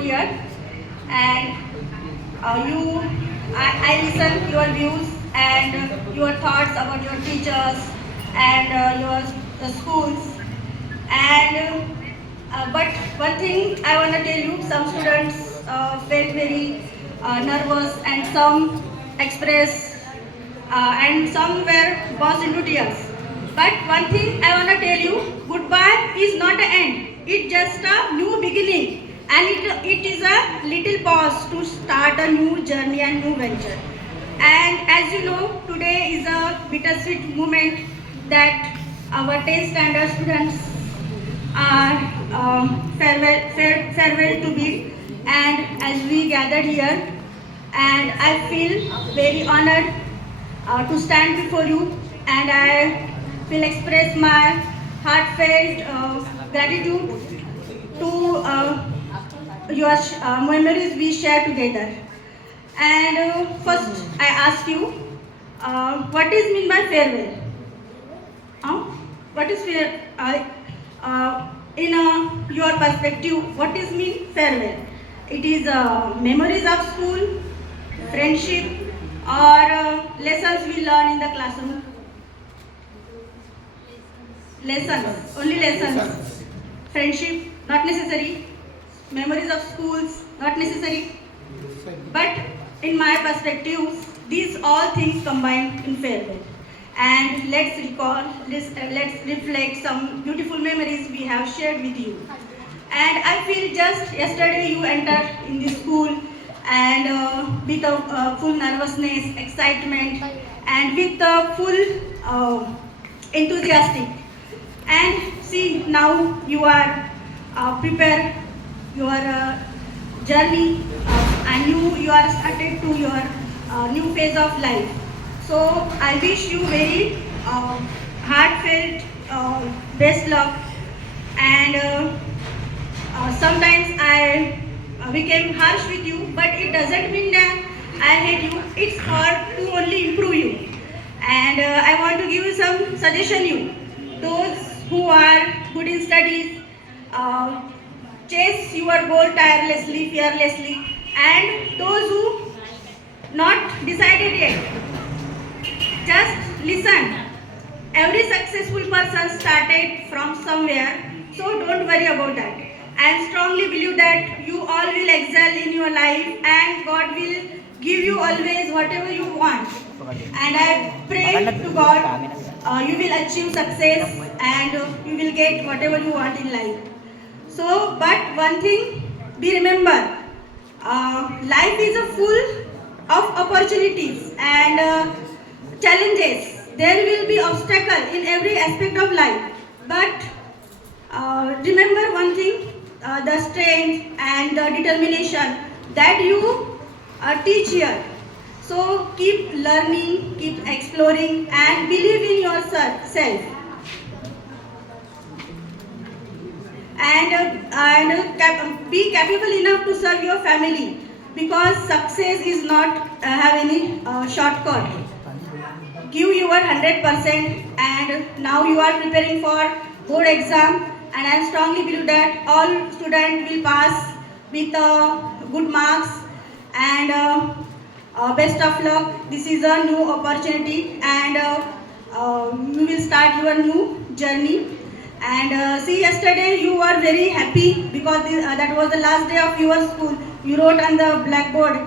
here, and I listen your views and your thoughts about your teachers and your schools. And but one thing I want to tell you, some students felt very nervous, and some express and some were burst into tears. But one thing I want to tell you, goodbye is not an end. It's just a new beginning, and it is a little pause to start a new journey and new venture. And as you know, today is a bittersweet moment that our 10th standard students are farewell to bid. And as we gathered here, and I feel very honored to stand before you, and I will express my heartfelt gratitude to your memories we share together. And first, I ask you, what is mean by farewell? What is in your perspective? What is mean farewell? It is memories of school, friendship, or lessons we learn in the classroom. Lessons, only lessons. Friendship, not necessary. Memories of schools, not necessary. But in my perspective, these all things combined in farewell. And let's recall, let's reflect some beautiful memories we have shared with you. And I feel just yesterday you entered in the school, and with a full nervousness, excitement, and with the full enthusiastic. And see, now you are prepared your journey, and you are started to your new phase of life. So I wish you very heartfelt best luck. And sometimes I became harsh with you, but it doesn't mean that I hate you. It's for to only improve you. And I want to give you some suggestion. You, those who are good in studies, chase your goal tirelessly, fearlessly, and those who not decided yet, just listen. Every successful person started from somewhere, so don't worry about that. I strongly believe that you all will excel in your life, and God will give you always whatever you want. And I pray to God you will achieve success, and you will get whatever you want in life. So, but one thing, be remember, life is a full of opportunities and challenges. There will be obstacle in every aspect of life. But remember one thing, the strength and the determination that you teach here. So keep learning, keep exploring, and believe in yourself. And be capable enough to serve your family, because success is not have any shortcut. Give your 100%, and now you are preparing for board exam, and I strongly believe that all students will pass with good marks, and best of luck. This is a new opportunity, and you will start your new journey. And see, yesterday you were very happy because that was the last day of your school. You wrote on the blackboard,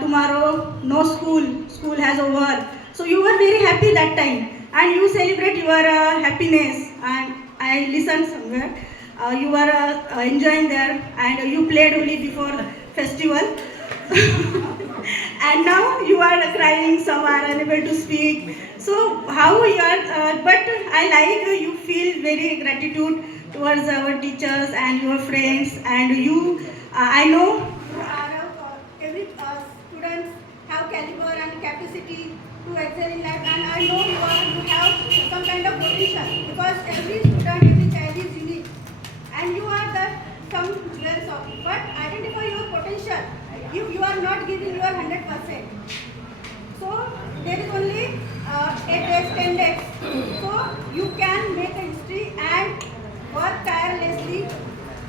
tomorrow no school, school has over. So you were very happy that time, and you celebrate your happiness. And I listened somewhere, you were enjoying there, and you played only before festival. And now you are crying, some are unable to speak. So how you are, but I like you feel very gratitude towards our teachers and your friends, and you, I know every students have caliber and capacity to excel in life, and I know you have some kind of potential, because every student, every child is unique, and you are the some jewels of it. But identify your potential. You are not giving your 100%. So there is only 8 days, 10 days. So you can make a history and work tirelessly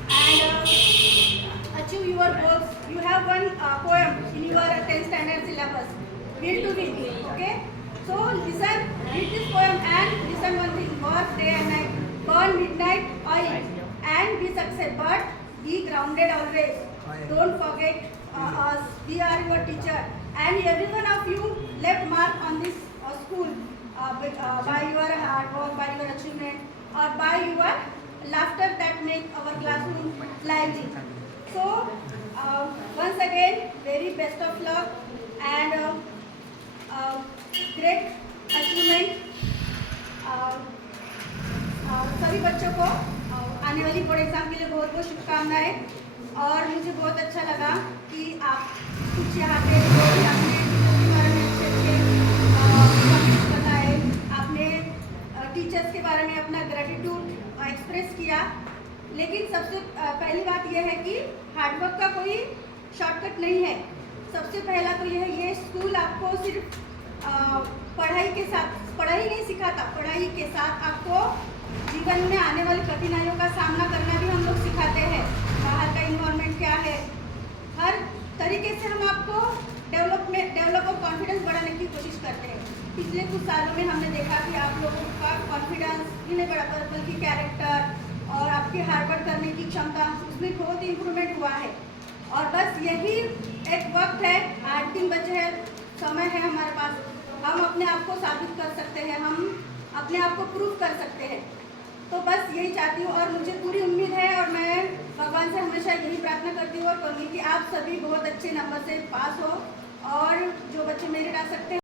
and achieve your goals. You have one poem in your 10th standard syllabus. Will to win. Okay. So listen, read this poem and listen one thing. Work day and night. Burn midnight oil and be success. But be grounded always. Don't forget us. We are your teacher. And every one of you left mark on this school by your hard work, by your achievement, or by your laughter that make our classroom lively. So once again, very best of luck and great achievement सभी बच्चों को आने वाली board exam के लिए बहुत बहुत शुभकामनाएं। और मुझे बहुत अच्छा लगा कि आप कुछ यहाँ पे जो भी आपने के बारे में अच्छे बताए, आपने टीचर्स के बारे में अपना ग्रेटिट्यूड एक्सप्रेस किया। लेकिन सबसे पहली बात यह है कि हार्डवर्क का कोई शॉर्टकट नहीं है। सबसे पहला तो यह ये स्कूल आपको सिर्फ पढ़ाई नहीं सिखाता, पढ़ाई के साथ आपको जीवन में आने वाली कठिनाइयों का सामना करना भी हम लोग सिखाते हैं। बाहर का इन्वायरमेंट क्या है, हर तरीके से हम आपको डेवलप और कॉन्फिडेंस बढ़ाने की कोशिश करते हैं। पिछले कुछ सालों में हमने देखा कि आप लोगों का कॉन्फिडेंस ही नहीं बढ़ा, बल्कि कैरेक्टर और आपके हार्डवर्क करने की क्षमता, उसमें बहुत इम्प्रूवमेंट हुआ है। और बस यही एक वक्त है, 8 दिन बचे हैं, समय है हमारे पास। हम अपने आप को साबित कर सकते हैं, हम अपने आप को प्रूव कर सकते हैं। तो बस यही चाहती हूँ और मुझे पूरी उम्मीद है और मैं भगवान से हमेशा यही प्रार्थना करती हूँ और कहूँगी कि आप सभी बहुत अच्छे नंबर से पास हो और जो बच्चे मेरिट आ सकते हैं